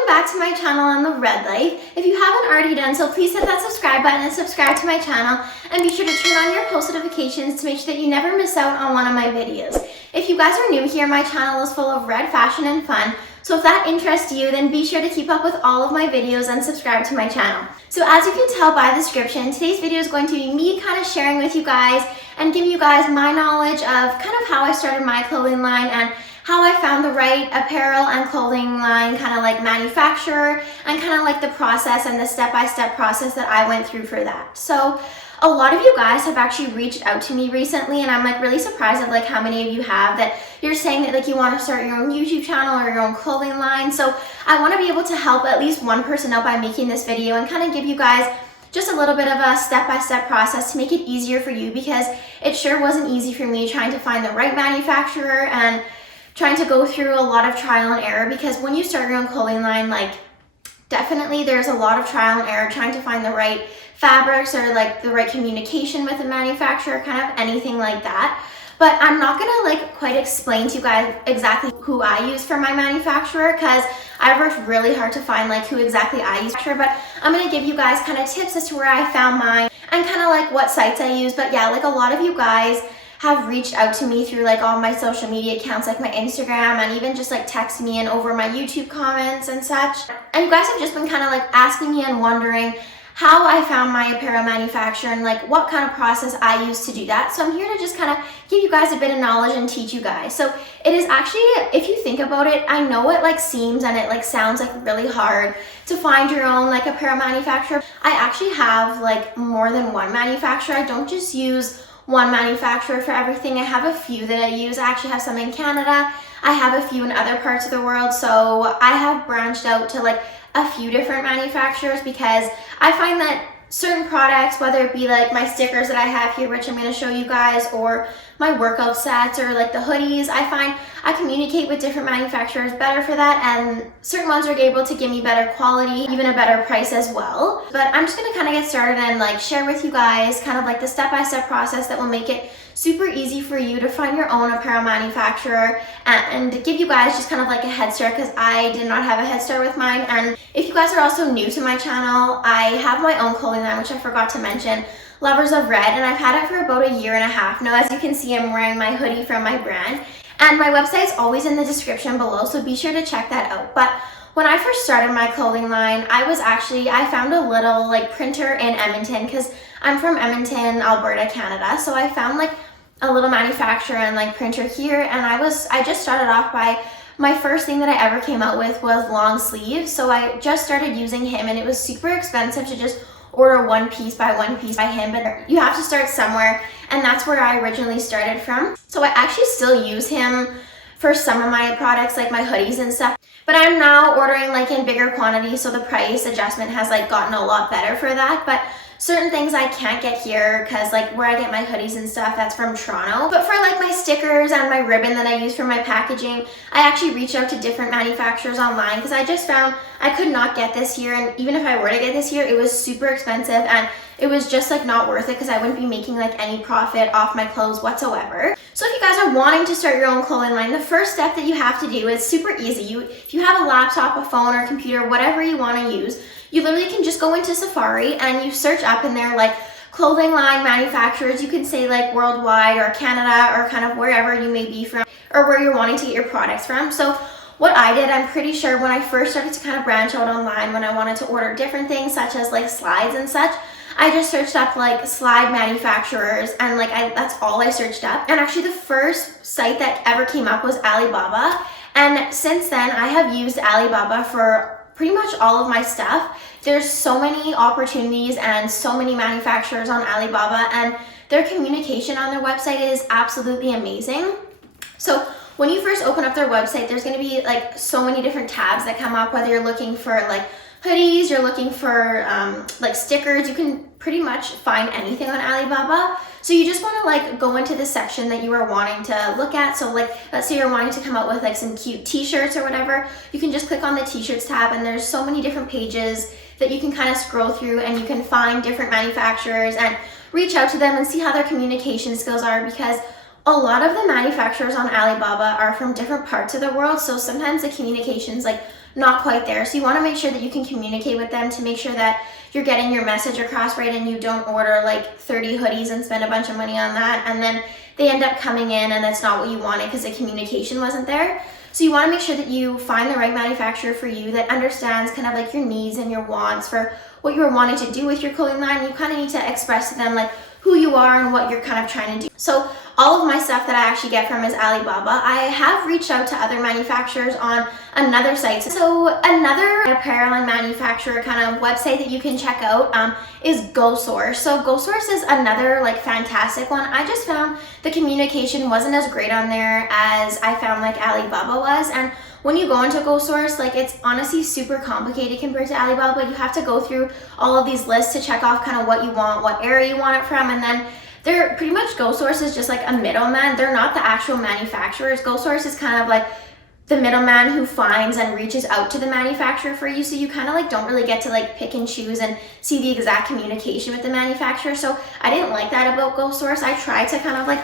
welcome back to my channel on the Red Life. If you haven't already done so, please hit that subscribe button and subscribe to my channel, and be sure to turn on your post notifications to make sure that you never miss out on one of my videos. If you guys are new here, my channel is full of red fashion and fun, so if that interests you, then be sure to keep up with all of my videos and subscribe to my channel. So as you can tell by the description, today's video is going to be me kind of sharing with you guys and giving you guys my knowledge of kind of how I started my clothing line and how I found the right apparel and clothing line kind of like manufacturer, and kind of like the process and the step-by-step process that I went through for that. So a lot of you guys have actually reached out to me recently, and I'm like really surprised at like how many of you have that you're saying that like you want to start your own YouTube channel or your own clothing line. So I want to be able to help at least one person out by making this video and kind of give you guys just a little bit of a step-by-step process to make it easier for you, because it sure wasn't easy for me trying to find the right manufacturer and trying to go through a lot of trial and error. Because when you start your own clothing line, like definitely there's a lot of trial and error trying to find the right fabrics or like the right communication with the manufacturer, kind of anything like that. But I'm not gonna like quite explain to you guys exactly who I use for my manufacturer, because I worked really hard to find like who exactly I use, but I'm gonna give you guys kind of tips as to where I found mine and kind of like what sites I use. But yeah, like a lot of you guys have reached out to me through like all my social media accounts, like my Instagram, and even just like texting me and over my YouTube comments and such. And you guys have just been kind of like asking me and wondering how I found my apparel manufacturer and like what kind of process I use to do that. So I'm here to just kind of give you guys a bit of knowledge and teach you guys. So it is actually, if you think about it, I know it like seems and it like sounds like really hard to find your own like apparel manufacturer. I actually have like more than one manufacturer. I don't just use one manufacturer for everything. I have a few that I use. I actually have some in Canada. I have a few in other parts of the world. So I have branched out to like a few different manufacturers, because I find that certain products, whether it be like my stickers that I have here, which I'm going to show you guys, or my workout sets, or like the hoodies, I find I communicate with different manufacturers better for that, and certain ones are able to give me better quality, even a better price as well. But I'm just going to kind of get started and like share with you guys kind of like the step-by-step process that will make it super easy for you to find your own apparel manufacturer, and give you guys just kind of like a head start, because I did not have a head start with mine. And if you guys are also new to my channel, I have my own clothing line, which I forgot to mention, Lovers of Red, and I've had it for about a year and a half now. As you can see, I'm wearing my hoodie from my brand, and my website's always in the description below, so be sure to check that out. But when I first started my clothing line, I found a little like printer in Edmonton, because I'm from Edmonton, Alberta, Canada. So I found like a little manufacturer and like printer here, and I just started off by, my first thing that I ever came out with was long sleeves. So I just started using him, and it was super expensive to just order one piece by him, but you have to start somewhere, and that's where I originally started from. So I actually still use him for some of my products, like my hoodies and stuff, but I'm now ordering like in bigger quantities, so the price adjustment has like gotten a lot better for that. But certain things I can't get here, because like where I get my hoodies and stuff, that's from Toronto. But for like my stickers and my ribbon that I use for my packaging, I actually reach out to different manufacturers online, because I just found I could not get this here, and even if I were to get this here, it was super expensive, and it was just like not worth it, because I wouldn't be making like any profit off my clothes whatsoever. So if you guys are wanting to start your own clothing line, the first step that you have to do is super easy. If you have a laptop, a phone, or a computer, whatever you want to use, you literally can just go into Safari and you search up in there like clothing line manufacturers. You can say like worldwide or Canada, or kind of wherever you may be from, or where you're wanting to get your products from. So what I did, I'm pretty sure when I first started to kind of branch out online, when I wanted to order different things such as like slides and such, I just searched up like slide manufacturers, and like that's all I searched up. And actually the first site that ever came up was Alibaba, and since then I have used Alibaba for pretty much all of my stuff. There's so many opportunities and so many manufacturers on Alibaba, and their communication on their website is absolutely amazing. So when you first open up their website, there's going to be like so many different tabs that come up, whether you're looking for like hoodies, you're looking for like stickers, you can pretty much find anything on Alibaba. So you just want to like go into the section that you are wanting to look at. So like, let's say you're wanting to come out with like some cute t-shirts or whatever, you can just click on the t-shirts tab, and there's so many different pages that you can kind of scroll through, and you can find different manufacturers and reach out to them and see how their communication skills are, because a lot of the manufacturers on Alibaba are from different parts of the world. So sometimes the communication's like not quite there. So you want to make sure that you can communicate with them to make sure that you're getting your message across right, and you don't order like 30 hoodies and spend a bunch of money on that, and then they end up coming in and that's not what you wanted because the communication wasn't there. So you want to make sure that you find the right manufacturer for you that understands kind of like your needs and your wants for what you're wanting to do with your clothing line. You kind of need to express to them like who you are and what you're kind of trying to do. So all of my stuff that I actually get from is Alibaba. I have reached out to other manufacturers on another site. So another apparel and manufacturer kind of website that you can check out is GoSource. So GoSource is another like fantastic one. I just found the communication wasn't as great on there as I found like Alibaba was. And when you go into GoSource, like it's honestly super complicated compared to Alibaba. You have to go through all of these lists to check off kind of what you want, what area you want it from, and then they're pretty much, GoSource is just like a middleman. They're not the actual manufacturers. GoSource is kind of like the middleman who finds and reaches out to the manufacturer for you. So you kind of like don't really get to like pick and choose and see the exact communication with the manufacturer. So I didn't like that about GoSource. I tried to kind of like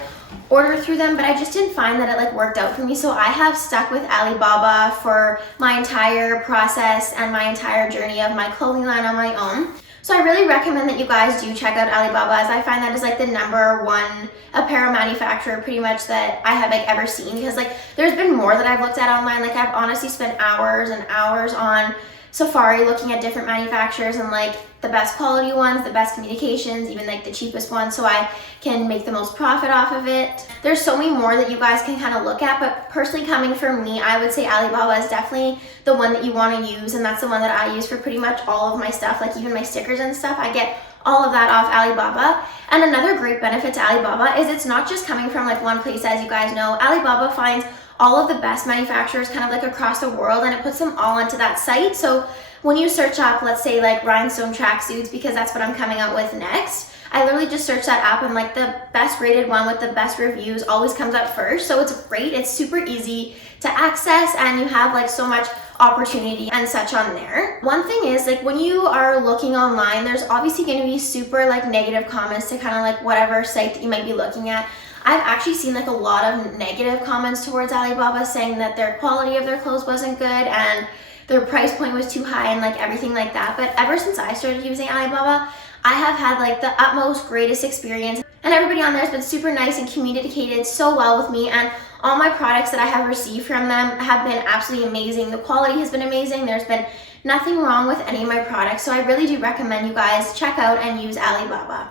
order through them, but I just didn't find that it like worked out for me. So I have stuck with Alibaba for my entire process and my entire journey of my clothing line on my own. So I really recommend that you guys do check out Alibaba, as I find that is like the #1 apparel manufacturer pretty much that I have like ever seen, because like there's been more that I've looked at online. Like I've honestly spent hours and hours on Safari looking at different manufacturers and like the best quality ones, the best communications, even like the cheapest ones, so I can make the most profit off of it. There's so many more that you guys can kind of look at, but personally coming from me, I would say Alibaba is definitely the one that you want to use, and that's the one that I use for pretty much all of my stuff, like even my stickers and stuff. I get all of that off Alibaba. And another great benefit to Alibaba is it's not just coming from like one place. As you guys know, Alibaba finds all of the best manufacturers kind of like across the world, and it puts them all onto that site. So when you search up, let's say like rhinestone tracksuits, because that's what I'm coming out with next, I literally just search that up and like the best rated one with the best reviews always comes up first. So it's great, it's super easy to access, and you have like so much opportunity and such on there. One thing is like when you are looking online, there's obviously going to be super like negative comments to kind of like whatever site that you might be looking at. I've actually seen like a lot of negative comments towards Alibaba saying that their quality of their clothes wasn't good and their price point was too high and like everything like that. But ever since I started using Alibaba, I have had like the utmost greatest experience, and everybody on there has been super nice and communicated so well with me, and all my products that I have received from them have been absolutely amazing. The quality has been amazing. There's been nothing wrong with any of my products. So I really do recommend you guys check out and use Alibaba.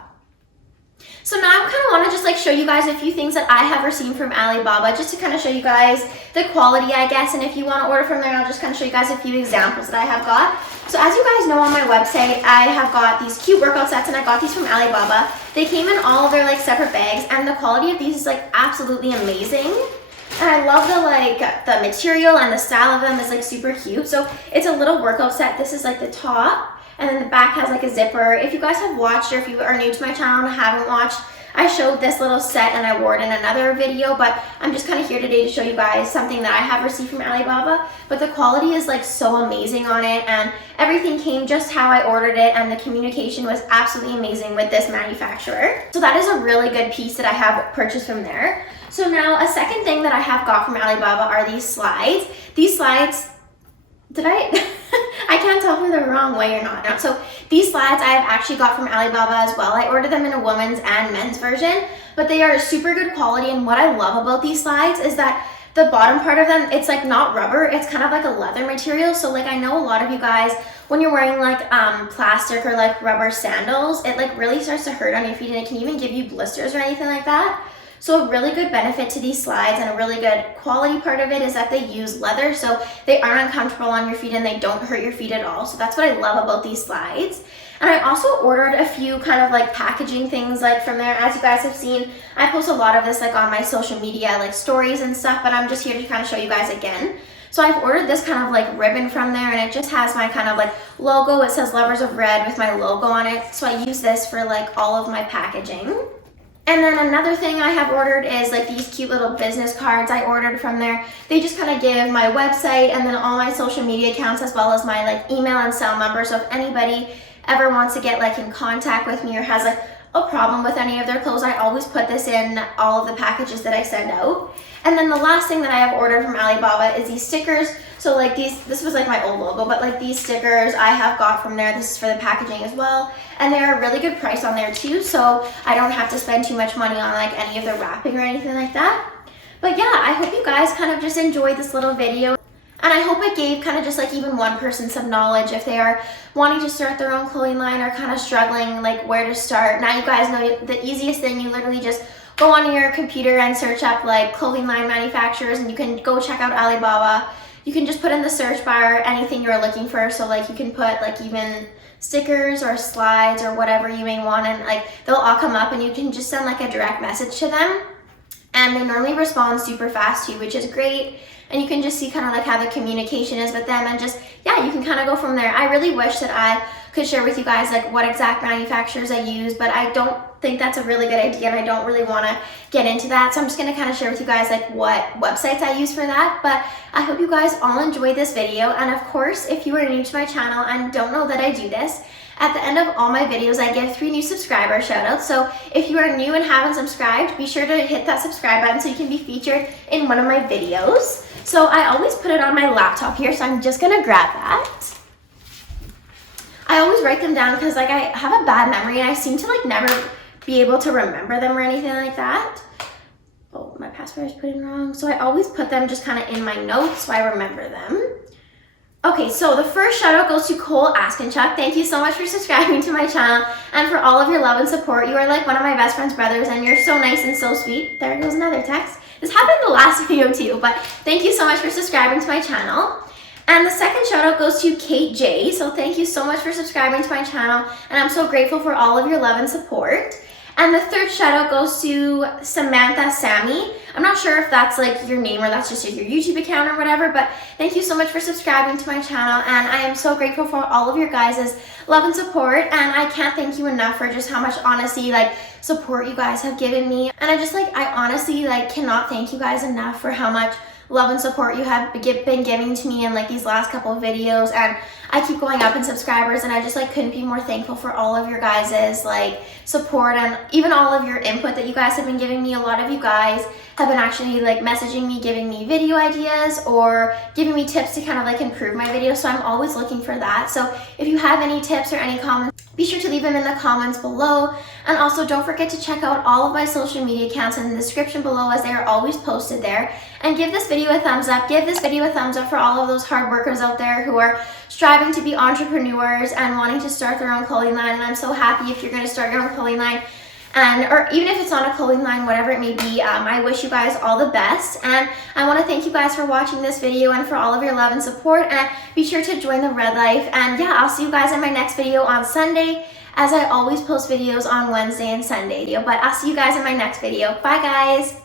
So now I kind of want to just like show you guys a few things that I have received from Alibaba, just to kind of show you guys the quality, I guess. And if you want to order from there, I'll just kind of show you guys a few examples that I have got. So as you guys know, on my website, I have got these cute workout sets, and I got these from Alibaba. They came in all of their like separate bags, and the quality of these is like absolutely amazing. And I love the material, and the style of them is like super cute. So it's a little workout set. This is like the top, and then the back has like a zipper. If you guys have watched, or if you are new to my channel and haven't watched, I showed this little set and I wore it in another video, but I'm just kind of here today to show you guys something that I have received from Alibaba. But the quality is like so amazing on it, and everything came just how I ordered it, and the communication was absolutely amazing with this manufacturer. So that is a really good piece that I have purchased from there. So now a second thing that I have got from Alibaba are these slides. These slides, I can't tell if they're the wrong way or not. So these slides I have actually got from Alibaba as well. I ordered them in a women's and men's version, but they are super good quality. And what I love about these slides is that the bottom part of them, it's like not rubber, it's kind of like a leather material. So like I know a lot of you guys, when you're wearing like plastic or like rubber sandals, it like really starts to hurt on your feet, and it can even give you blisters or anything like that. So a really good benefit to these slides, and a really good quality part of it, is that they use leather, so they aren't uncomfortable on your feet and they don't hurt your feet at all. So that's what I love about these slides. And I also ordered a few kind of like packaging things like from there. As you guys have seen, I post a lot of this like on my social media, like stories and stuff, but I'm just here to kind of show you guys again. So I've ordered this kind of like ribbon from there, and it just has my kind of like logo. It says Lovers of Red with my logo on it. So I use this for like all of my packaging. And then another thing I have ordered is like these cute little business cards I ordered from there. They just kind of give my website and then all my social media accounts, as well as my like email and cell number. So if anybody ever wants to get like in contact with me or has like a problem with any of their clothes, I always put this in all of the packages that I send out. And then the last thing that I have ordered from Alibaba is these stickers. So like this was like my old logo, but like these stickers I have got from there. This is for the packaging as well. And they're a really good price on there too, so I don't have to spend too much money on like any of the wrapping or anything like that. But yeah, I hope you guys kind of just enjoyed this little video. And I hope it gave kind of just like even one person some knowledge if they are wanting to start their own clothing line or kind of struggling like where to start. Now you guys know the easiest thing, you literally just go on your computer and search up like clothing line manufacturers, and you can go check out Alibaba. You can just put in the search bar anything you're looking for. So like you can put like even stickers or slides or whatever you may want, and like they'll all come up, and you can just send like a direct message to them. And they normally respond super fast to you, which is great. And you can just see kind of like how the communication is with them, and just, yeah, you can kind of go from there. I really wish that I could share with you guys like what exact manufacturers I use, but I don't think that's a really good idea, and I don't really want to get into that. So I'm just going to kind of share with you guys like what websites I use for that. But I hope you guys all enjoyed this video. And of course, if you are new to my channel and don't know that I do this, at the end of all my videos, I give 3 new subscriber shout outs. So if you are new and haven't subscribed, be sure to hit that subscribe button so you can be featured in one of my videos. So I always put it on my laptop here, so I'm just gonna grab that. I always write them down because like I have a bad memory, and I seem to like never be able to remember them or anything like that. Oh, my password is put in wrong. So I always put them just kind of in my notes so I remember them. Okay, so the first shout out goes to Cole Askenchuk. Thank you so much for subscribing to my channel and for all of your love and support. You are like one of my best friend's brothers, and you're so nice and so sweet. There goes another text. This happened in the last video too, but thank you so much for subscribing to my channel. And the second shout out goes to Kate J. So thank you so much for subscribing to my channel, and I'm so grateful for all of your love and support. And the third shout out goes to Samantha Sammy. I'm not sure if that's like your name or that's just your YouTube account or whatever, but thank you so much for subscribing to my channel, and I am so grateful for all of your guys' love and support, and I can't thank you enough for just how much honesty like support you guys have given me. And I honestly like cannot thank you guys enough for how much love and support you have been giving to me in like these last couple of videos. And I keep going up in subscribers, and I just like couldn't be more thankful for all of your guys' like support and even all of your input that you guys have been giving me. A lot of you guys have been actually like messaging me, giving me video ideas or giving me tips to kind of like improve my videos, so I'm always looking for that. So if you have any tips or any comments, be sure to leave them in the comments below. And also don't forget to check out all of my social media accounts in the description below, as they are always posted there. And give this video a thumbs up. Give this video a thumbs up for all of those hard workers out there who are striving to be entrepreneurs and wanting to start their own clothing line. And I'm so happy if you're going to start your own clothing line, or even if it's not a clothing line, whatever it may be. I wish you guys all the best, and I want to thank you guys for watching this video and for all of your love and support. And be sure to join the Red Life, and yeah, I'll see you guys in my next video on Sunday, as I always post videos on Wednesday and Sunday. But I'll see you guys in my next video. Bye guys.